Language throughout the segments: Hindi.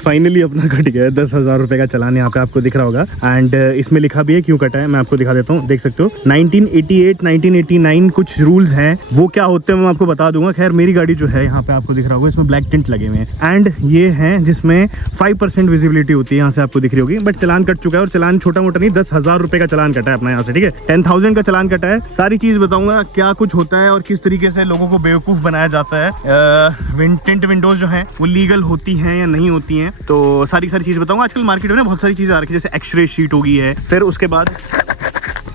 फाइनली अपना कट गया 10,000 रुपए का चालान यहाँ पे आपको दिख रहा होगा। एंड इसमें लिखा भी है क्यों कटा है, मैं आपको दिखा देता हूँ, देख सकते हो 1988 1989 कुछ रूल्स हैं, वो क्या होते हैं मैं आपको बता दूंगा। खैर मेरी गाड़ी जो है यहाँ पे आपको दिख रहा होगा, इसमें ब्लैक टिंट लगे हुए हैं एंड ये हैं जिसमें 5% विजिबिलिटी होती है, यहाँ से आपको दिख रही होगी। बट चालान कट चुका है और चालान छोटा मोटा नहीं, 10,000 रुपए का चालान कटा है अपना यहाँ से, ठीक है। 10,000 का चालान कटा है। सारी चीज बताऊंगा क्या कुछ होता है और किस तरीके से लोगों को बेवकूफ बनाया जाता है। टिंट विंडोज जो है वो लीगल होती हैं या नहीं होती हैं, तो सारी चीज बताऊंगा। आजकल मार्केट में ना बहुत सारी चीजें आ रखी है, जैसे एक्सरे शीट हो गई है, फिर उसके बाद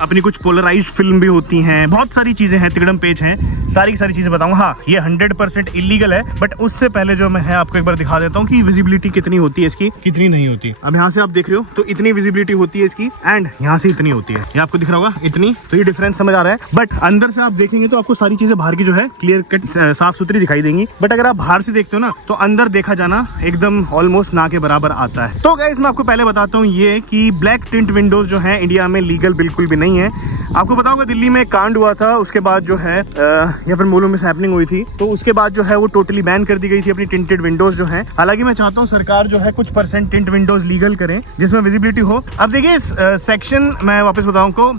अपनी कुछ पोलराइज्ड फिल्म भी होती हैं, बहुत सारी चीजें हैं, तिगड़म पेज हैं, सारी की सारी चीजें बताऊंगा। हाँ ये 100% इलीगल है, बट उससे पहले जो मैं है आपको एक बार दिखा देता हूँ कि विजिबिलिटी कितनी होती है इसकी, कितनी नहीं होती। अब यहाँ से आप देख रहे हो तो इतनी विजिबिलिटी होती है इसकी एंड यहाँ से इतनी होती है, ये आपको दिख रहा होगा इतनी, तो ये डिफरेंस समझ आ रहा है। बट अंदर से आप देखेंगे तो आपको सारी चीजें बाहर की जो है क्लियर कट साफ सुथरी दिखाई देंगी। बट अगर आप बाहर से देखते हो ना तो अंदर देखा जाना एकदम ऑलमोस्ट ना के बराबर आता है। तो गाइस मैं आपको पहले बताता हूँ ये कि ब्लैक टिंट विंडोज जो है इंडिया में लीगल बिल्कुल भी नहीं है। आपको बताऊंगा दिल्ली में कांड हुआ था, उसके बाद जो है या फिर मॉलों में हैपनिंग हुई थी, तो उसके बाद जो है वो टोटली बैन कर दी गई थी अपनी टिंटेड विंडोज जो है। हालांकि मैं चाहता हूँ सरकार जो है कुछ % टिंट विंडोज लीगल करें जिसमें विजिबिलिटी हो। अब देखिए सेक्शन मैं वापस बताऊं को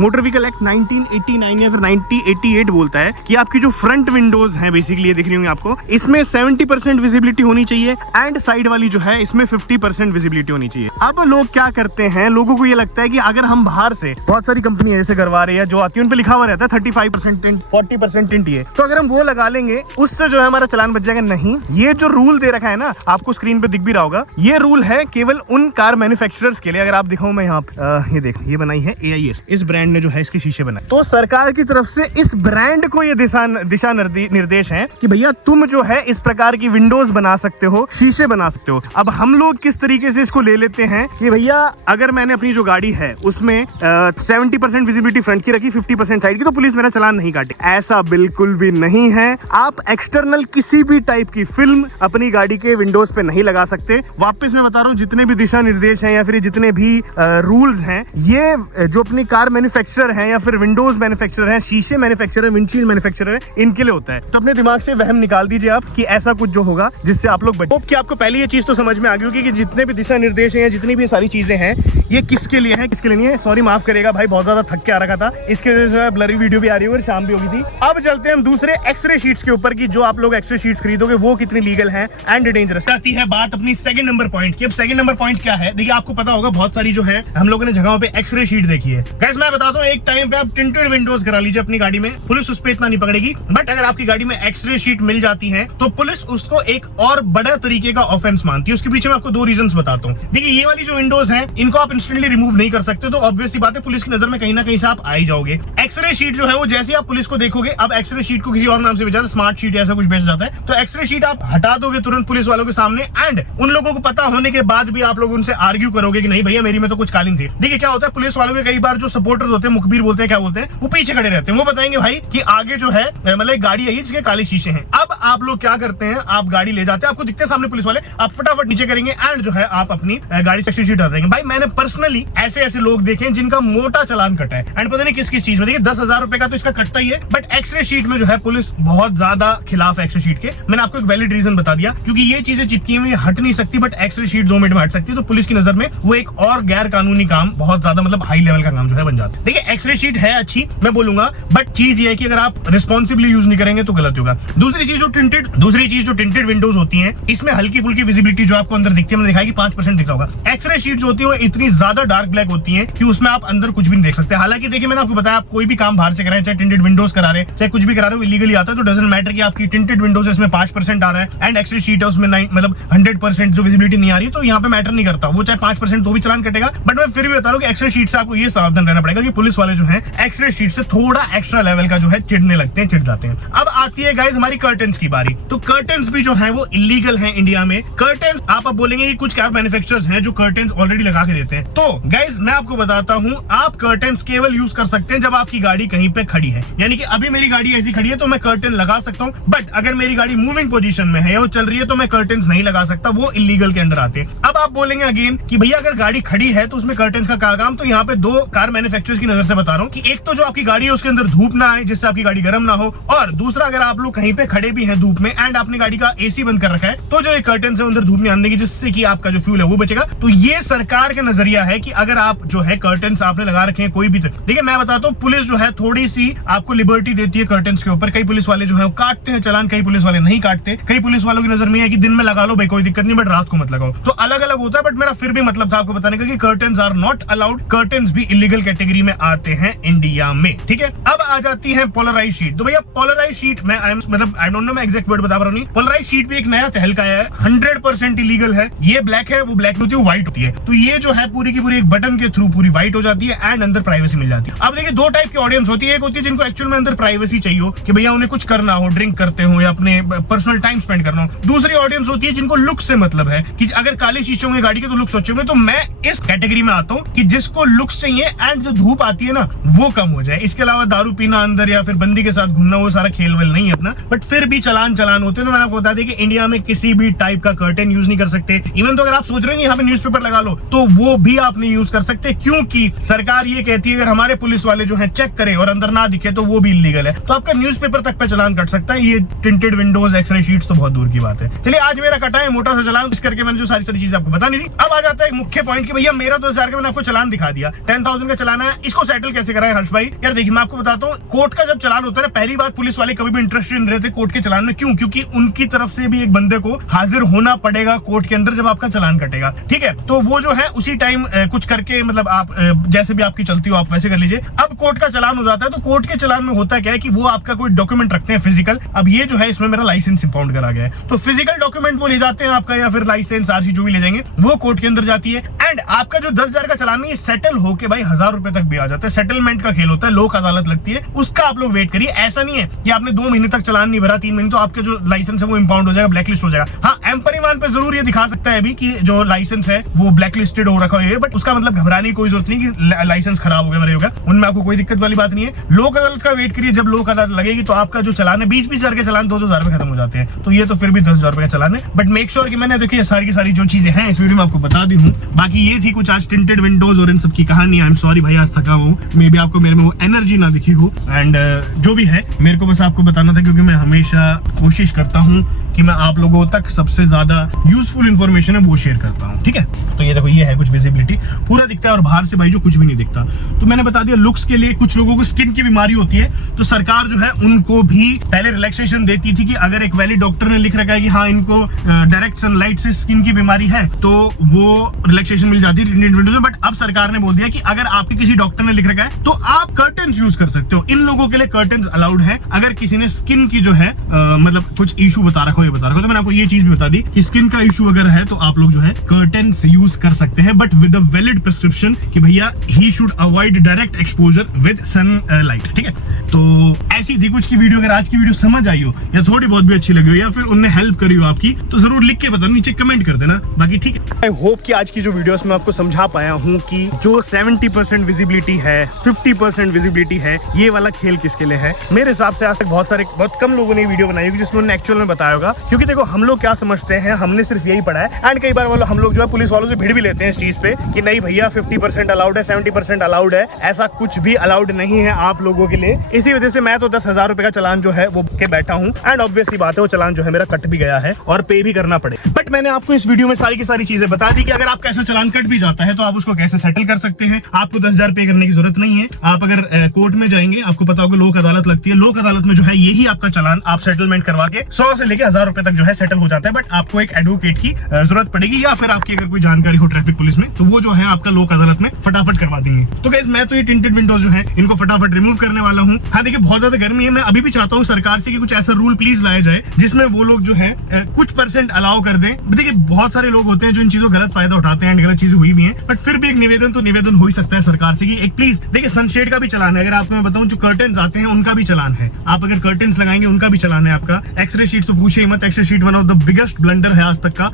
मोटर व्हीकल एक्ट 1989 या फिर 1988 बोलता है कि आपकी जो फ्रंट विंडोज है बेसिकली ये दिख रही होंगी आपको, इसमें 70% विजिबिलिटी होनी चाहिए एंड साइड वाली जो है इसमें 50% विजिबिलिटी होनी चाहिए। अब लोग क्या करते हैं, लोगों को ये लगता है कि अगर हम बाहर से, बहुत सारी कंपनी ऐसे करवा रही है जो आती है उन पे लिखा हुआ रहता है 35% टिंट 40% टिंट, ये तो अगर हम वो लगा लेंगे उससे जो है हमारा चालान बच जाएगा। नहीं, ये जो रूल दे रखा है ना, आपको स्क्रीन पे दिख भी रहा होगा, ये रूल है केवल उन कार मैन्युफैक्चरर्स के लिए। अगर आप दिखाऊं मैं यहाँ ये देख, ये बनाई है AIS, इस ब्रांड ने जो है इसके शीशे बनाए, तो सरकार की तरफ से इस ब्रांड को ये दिशा निर्देश है कि भैया तुम जो है इस प्रकार की विंडोज बना सकते हो, शीशे बना सकते हो। अब हम लोग किस तरीके से इसको ले लेते हैं कि भैया अगर मैंने अपनी जो गाड़ी है उसमें 70% विजिबिलिटी फ्रंट की रखी, 50% साइड की, तो पुलिस मेरा चालान नहीं काटे। ऐसा बिल्कुल भी नहीं है। आप एक्सटर्नल किसी भी टाइप की फिल्म अपनी गाड़ी के विंडोज पे नहीं लगा सकते। वापस मैं बता रहा हूँ, जितने भी दिशा निर्देश हैं या फिर जितने भी रूल्स हैं, ये जो अपनी कार मैन्युफैक्चरर हैं या फिर विंडोज मैन्युफैक्चरर हैं, शीशे मैन्युफैक्चरर, विंडशील्ड मैन्युफैक्चरर है, इनके लिए होता है। तो अपने दिमाग से वहम निकाल दीजिए आप कि ऐसा कुछ जो होगा जिससे आप लोग बचो। कि आपको पहले ये चीज तो समझ में आ गई होगी कि जितने भी दिशा निर्देश हैं या जितनी भी सारी चीजें हैं ये किसके लिए है, किसके लिए नहीं है। सॉरी माफ करेगा भाई, बहुत ज्यादा थक के आ रखा था, इसके वजह से ब्लरी वीडियो भी आ रही है और शाम भी होगी थी। अब चलते हैं हम दूसरे एक्सरे शीट्स के ऊपर कि जो आप लोग एक्सरे शीट्स खरीदोगे वो कितनी लीगल है एंड डेंजरस। आती है बात अपनी सेकंड नंबर पॉइंट की। अब सेकंड नंबर पॉइंट क्या है, देखिए आपको पता होगा बहुत सारी जो है हम लोगों ने जगहों पे एक्सरे शीट देखी है। गाइस मैं बताता हूँ, एक टाइम पे आप टिंटेड विंडोज करा लीजिए अपनी गाड़ी में, पुलिस उस पर इतना नहीं पकड़ेगी। बट अगर आपकी गाड़ी में एक्सरे शीट मिल जाती है तो पुलिस उसको एक और बड़ा तरीके का ऑफेंस मानती है। उसके पीछे मैं आपको 2 रीजंस बताता हूँ। देखिए ये वाली जो विंडोज है इनको आप इंस्टेंटली रिमूव नहीं कर सकते, तो ऑब्वियस सी बात है पुलिस की नजर में कहीं ना कहीं से आप आ ही जाओगे। एक्सरे शीट जो है वो जैसे आप पुलिस को देखोगे, अब एक्सरे शीट को किसी और नाम से बेचा जाता है, स्मार्ट शीट ऐसा कुछ बेचा जाता है, तो एक्सरे शीट आप हटा दोगे तुरंत पुलिस वालों के सामने एंड उन लोगों को पता होने के बाद भी आप लोग उनसे आर्ग्यू करोगे कि नहीं भैया मेरी में तो कुछ कालिंग थी। देखिए क्या होता है, पुलिस वालों के कई बार जो सपोर्टर्स होते हैं, मुखबिर बोलते हैं, क्या बोलते हैं, वो पीछे खड़े रहते हैं, वो बताएंगे भाई कि आगे जो है मतलब एक गाड़ी आई है जिसके काले शीशे हैं। अब आप लोग क्या करते हैं, आप गाड़ी ले जाते हैं, आपको दिखते हैं सामने पुलिस वाले, आप फटाफट नीचे करेंगे एंड जो है आप अपनी गाड़ी से एक्सरे शीट हटा देंगे। भाई मैंने पर्सनली ऐसे लोग देखे हैं जिनका मोटा चालान कटा है एंड पता नहीं किस चीज में। देखिए 10,000 रुपए का तो इसका कटता ही है, बट एक्सरे शीट में जो है पुलिस बहुत ज्यादा खिलाफ है एक्सरे शीट के। मैंने आपको एक वैलिड रीजन बता दिया, क्योंकि ये चीजें चिपकी हुई हट नहीं सकती, बट एक्सरे शीट 2 मिनट में हट सकती है, तो पुलिस की नजर में वो एक और गैर कानूनी काम, बहुत ज्यादा मतलब हाई लेवल का काम जो है बन जाता है। देखिए एक्सरे शीट है अच्छी, मैं बोलूंगा, बट चीज ये है कि अगर आप रिस्पॉन्सिबली यूज नहीं करेंगे तो गलत होगा। दूसरी चीज जो टिंटेड विंडोज होती है, इसमें हल्की फुल्की विजिबिलिटी जो आपको अंदर दिखती है, मैंने दिखाई कि 5% दिख रहा होगा। एक्सरे शीट जो होती है इतनी ज्यादा डार्क ब्लैक होती है कि उसमें आप अंदर कुछ भी नहीं देख सकते। हालांकि देखिए मैंने आपको बताया, आप कोई भी काम बाहर से कराएं, चाहे टिंटेड विंडोज करा रहे, चाहे कुछ भी करा रहे हो, इलीगली आता है, तो डजंट मैटर कि आपकी टिंटेड विंडोज इसमें 5% आ रहा है एंड एक्सरे शीट है उसमें 9 मतलब 100% जो विजिबिलिटी नहीं आ रही, तो यहाँ पे मैटर नहीं करता, वो चाहे 5% तो भी चालान कटेगा। बट मैं फिर भी बता रहा हूँ कि एक्सरे शीट से आपको ये सावधान रहना पड़ेगा कि पुलिस वाले जो है एक्सरे शीट से थोड़ा एक्स्ट्रा लेवल का जो है चिढ़ने लगते हैं, चिढ़ जाते हैं। अब आती है गाइस हमारी कर्टन्स की बारी। तो कर्टन्स भी जो है वो इलीगल है इंडिया में। कर्टन्स आप बोलेंगे कि कुछ कार मैन्युफैक्चरर्स हैं जो कर्टन्स ऑलरेडी लगा के देते हैं, तो गाइज मैं आपको बताता हूँ, आप कर्टेन्स केवल यूज कर सकते हैं जब आपकी गाड़ी कहीं पे खड़ी है। यानी कि अभी मेरी गाड़ी ऐसी खड़ी है तो मैं कर्टेन लगा सकता हूँ, बट अगर मेरी गाड़ी मूविंग पोजीशन में है या वो चल रही है तो मैं कर्टेन्स नहीं लगा सकता, वो इलीगल के अंडर आते हैं। अब आप बोलेंगे अगेन कि भैया अगर गाड़ी खड़ी है तो उसमें कर्टेन्स का क्या काम? तो यहाँ पे दो कार मैन्युफैक्चरर्स की नजर से बता रहा हूँ कि एक तो जो आपकी गाड़ी है उसके अंदर धूप ना आए जिससे आपकी गाड़ी गर्म ना हो, और दूसरा अगर आप लोग कहीं पे खड़े भी हैं धूप में एंड आपने गाड़ी का एसी बंद कर रखा है तो जो ये कर्टेन्स है अंदर धूप नहीं आने देगी, जिससे कि आपका जो फ्यूल है वो बचेगा। तो ये सरकार का नजरिया है कि अगर आप जो है कर्टेन्स आपने लगा रखे हैं कोई भी, देखिए मैं बताता हूँ, पुलिस जो है थोड़ी सी आपको लिबर्टी देती है कर्टेन्स के ऊपर। कई पुलिस वाले जो है वो काटते हैं चालान, कई पुलिस वाले नहीं काटते। कई पुलिस वालों की नजर में है कि दिन में लगा लो भाई कोई दिक्कत नहीं, बट रात को मत लगाओ। तो अलग अलग होता है, बट मेरा फिर भी मतलब था आपको बताने का कि curtains are not allowed. Curtains भी इलीगल कैटेगरी में आते हैं इंडिया में, ठीक है। अब आ जाती है पोलराइज शीट। तो भैया पोलराइज शीट मैं मतलब आई डोंट नो, मैं एग्जैक्ट वर्ड बता रहा हूँ। पोलराइज शीट भी एक नया तहलका है, 100% इलीगल है। ये ब्लैक है, वो ब्लैक होती है, व्हाइट होती है। तो ये जो है पूरी की पूरी एक बटन के थ्रू पूरी व्हाइट हो जाती है एंड अंदर प्राइवेसी मिल जाती है। अब देखिए दो टाइप की ऑडियंस होती है, एक होती है जिनको एक्चुअल में अंदर प्राइवेसी चाहिए हो कि भैया उन्हें कुछ करना हो, ड्रिंक करते हो या अपने पर्सनल टाइम स्पेंड करना हो। दूसरी ऑडियंस होती है जिनको लुक से मतलब है कि अगर काले शीशे होंगे गाड़ी के तो लुक सोचोगे। तो मैं इस कैटेगरी में आता हूँ कि जिसको लुक्स चाहिए एंड जो धूप आती है ना वो कम हो जाए। इसके अलावा दारू पीना अंदर या फिर बंदी के साथ घूमना वो सारा खेल वेल नहीं है अपना, बट फिर भी चलान होते हैं। तो मैंने आपको बता दिया कि इंडिया में किसी भी टाइप का कर्टेन यूज नहीं कर सकते। इवन तो अगर आप सोच रहे हैं यहाँ पे न्यूज़पेपर लगा लो तो वो भी आप नहीं यूज कर सकते, क्योंकि सरकार ये कहती है अगर हमारे पुलिस वाले जो है चेक करें और अंदर ना दिखे तो वो भी इलीगल है। तो आपका न्यूज़पेपर तक पे चलान कट सकता है। ये टिंटेड विंडोज, एक्सरे शीट्स तो बहुत दूर की बात है। चलिए आज मेरा कटा है मोटा सा चलान, इस करके मैंने जो सारी चीजें आपको बतानी थी। अब आ जाता है मुख्य पॉइंट कि भैया मेरा 2000 का मैंने आपको चलान दिखा दिया, 10,000 का चलान है, इसको सेटल कैसे कराएं हर्ष भाई? यार देखिए मैं आपको बताता हूँ, कोर्ट का जब चलान होता है ना, पहली बात पुलिस वाले कभी भी इंटरेस्टेड नहीं रहते कोर्ट के चलान में। क्यों? क्योंकि उनकी तरफ से भी एक बंदे को हाजिर होना पड़ेगा कोर्ट के अंदर जब आपका चलान कटेगा, ठीक है। तो वो जो है उसी टाइम कुछ करके मतलब आप जैसे भी आपकी चलती हो आप वैसे कर लीजिए। अब कोर्ट का चलान हो जाता है तो कोर्ट के चलान में होता क्या है कि वो आपका कोई डॉक्यूमेंट रखते हैं फिजिकल। अब ये जो है इसमें मेरा लाइसेंस इंपाउंड करा गया है, तो फिजिकल डॉक्यूमेंट वो ले जाते हैं आपका, या फिर लाइसेंस आरसी जो भी ले जाएंगे वो कोर्ट के अंदर जाती है। एंड आपका जो 10,000 का चलान है ये सेटल होके भाई 1,000 रुपए तक भी आ जाता है। सेटलमेंट का खेल होता है, लोक अदालत लगती है, उसका आप लोग वेट करिए। ऐसा नहीं है कि आपने 2 महीने तक चलान नहीं भरा, 3 महीने तो आपके जो लाइसेंस है वो इंपाउंड हो जाएगा, ब्लैकलिस्ट हो जाएगा। हाँ, एम्परीवान पे जरूर ये दिखा सकता है अभी कि जो लाइसेंस है वो ब्लैकलिस्टेड हो रखा है, बट उसका मतलब घबराने की कोई जरूरत नहीं कि लाइसेंस खराब हो गया मेरे होगा, उनमें आपको कोई दिक्कत वाली बात नहीं है। लोक अदालत का वेट करिए, जब लोक अदालत लगेगी तो आपका जो चलान है 20-20 हजार के चलान 2,000 रुपए खत्म हो जाते हैं। तो ये तो फिर भी 10,000 रुपए का चलान है, बट मेक श्योर कि मैंने देखिए सारी की सारी जो चीजें हैं इस वीडियो में आपको बता दी हूँ। बाकी ये थी कुछ आज टिंटेड विंडोज और इन सब की कहानी। आई एम सॉरी भाई आज थका हूँ, मे बी आपको मेरे में वो एनर्जी ना दिखी हो, एंड जो भी है मेरे को बस आपको बताना था, क्योंकि मैं हमेशा कोशिश करता हूँ कि मैं आप लोगों तक सबसे ज्यादा यूजफुल इंफॉर्मेशन है वो शेयर करता हूँ, ठीक है। तो ये देखो ये है कुछ विजिबिलिटी पूरा दिखता है और बाहर से भाई जो कुछ भी नहीं दिखता। तो मैंने बता दिया लुक्स के लिए कुछ लोगों को स्किन की बीमारी होती है, तो सरकार जो है उनको भी पहले रिलैक्सेशन देती थी कि अगर एक वैलिड डॉक्टर ने लिख रखा है कि हाँ इनको डायरेक्ट सनलाइट से स्किन की बीमारी है तो वो रिलैक्सेशन मिल जाती है इंडियन विंडोज में। बट अब सरकार ने बोल दिया कि अगर आपके किसी डॉक्टर ने लिख रखा है तो आप कर्टेन्स यूज कर सकते हो। इन लोगों के लिए कर्टेन्स अलाउड है। अगर किसी ने स्किन की जो है मतलब कुछ इशू बता रखा हो, ये बता रखा हो, तो मैंने आपको ये चीज भी बता दी कि स्किन का इशू अगर है तो आप लोग जो है कर्टेन्स यूज कर सकते हैं, but with a valid prescription कि भैया he should avoid direct exposure with sunlight, ठीक है। तो ऐसी थी कुछ की वीडियो। अगर आज की वीडियो समझ आई हो या थोड़ी बहुत भी अच्छी लगी हो या फिर उनने हेल्प करी हो आपकी, तो जरूर लिख के बताना, नीचे कमेंट कर देना। बाकी ठीक है, आई होप कि आज की जो वीडियोस में आपको समझा पाया हूँ कि जो 70% विजिबिलिटी है, 50% विजिबिलिटी है, ये वाला खेल किसके लिए है। मेरे हिसाब से आज तक बहुत कम लोगों ने वीडियो बनाई होगी जिसमें उन्होंने एक्चुअल में बताया होगा, क्योंकि देखो हम लोग क्या समझते हैं, हमने सिर्फ यही पढ़ा है। एंड कई बार हम लोग जो है पुलिस वालों से भिड़ भी लेते हैं इस चीज पे कि नहीं भैया 50% अलाउड है, 70% अलाउड है। ऐसा कुछ भी अलाउड नहीं है आप लोगों के लिए। इसी वजह से मैं तो 10,000 रुपए का चलान जो है वो के बैठा हूँ, एंड ऑब्वियसली बात है वो चलान जो है मेरा कट भी गया है और पे भी करना पड़े। बट मैंने आपको इस वीडियो में सारी की सारी चीजें बता दी कि अगर आपका ऐसा चलान कट भी जाता है तो आप उसको कैसे सेटल कर सकते हैं। आपको 10,000 पे करने की जरूरत नहीं है। आप अगर कोर्ट में जाएंगे, आपको पता होगा लोक अदालत लगती है, लोक अदालत में जो है यही आपका चलान आप सेटलमेंट करवा के 100 से लेके 1,000 रुपए तक जो है सेटल हो जाता है। बट आपको एक एडवोकेट की जरूरत पड़ेगी, या फिर आपकी अगर कोई जानकारी हो ट्रैफिक पुलिस में तो वो जो है आपका लोक अदालत में फटाफट करवा देंगे। तो गाइस मैं तो ये टिंटेड विंडोज जो है इनको फटाफट रिमूव करने वाला हूँ। हाँ देखिए बहुत ज्यादा गर्मी है, मैं अभी भी चाहता हूँ सरकार से कि कुछ ऐसा रूल प्लीज लाया जाए जिसमें वो लोग जो है कुछ % अलाउ कर दें। देखिए बहुत सारे लोग होते हैं जो इन चीजों का गलत फायदा उठाते हैं, गलत चीजें हुई भी हैं, बट फिर भी एक निवेदन तो निवेदन हो ही सकता है सरकार से कि एक प्लीज देखिए सनशेड का भी चलान है। अगर आपको मैं बताऊं जो कर्टेन्स आते हैं उनका भी चलान है, आप अगर कर्टेन्स लगाएंगे उनका भी चलान है आपका। एक्सरे शीट तो पूछे मत, extra sheet one of the biggest blunder है आज तक का।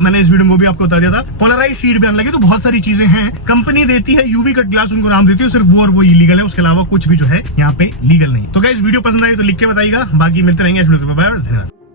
मैंने इस वीडियो में भी आपको बता दिया था। पोलराइज शीट भी आने लगी, तो बहुत सारी चीजें हैं। कंपनी देती है यूवी कट ग्लास, उनको नाम देती है, सिर्फ वो और वो इलीगल है, उसके अलावा कुछ भी जो है यहाँ पे लीगल नहीं। तो गाइस वीडियो पसंद आई तो लिख के बताइएगा, बाकी मिलते रहेंगे इस वीडियो में। बाय बाय, धन्यवाद।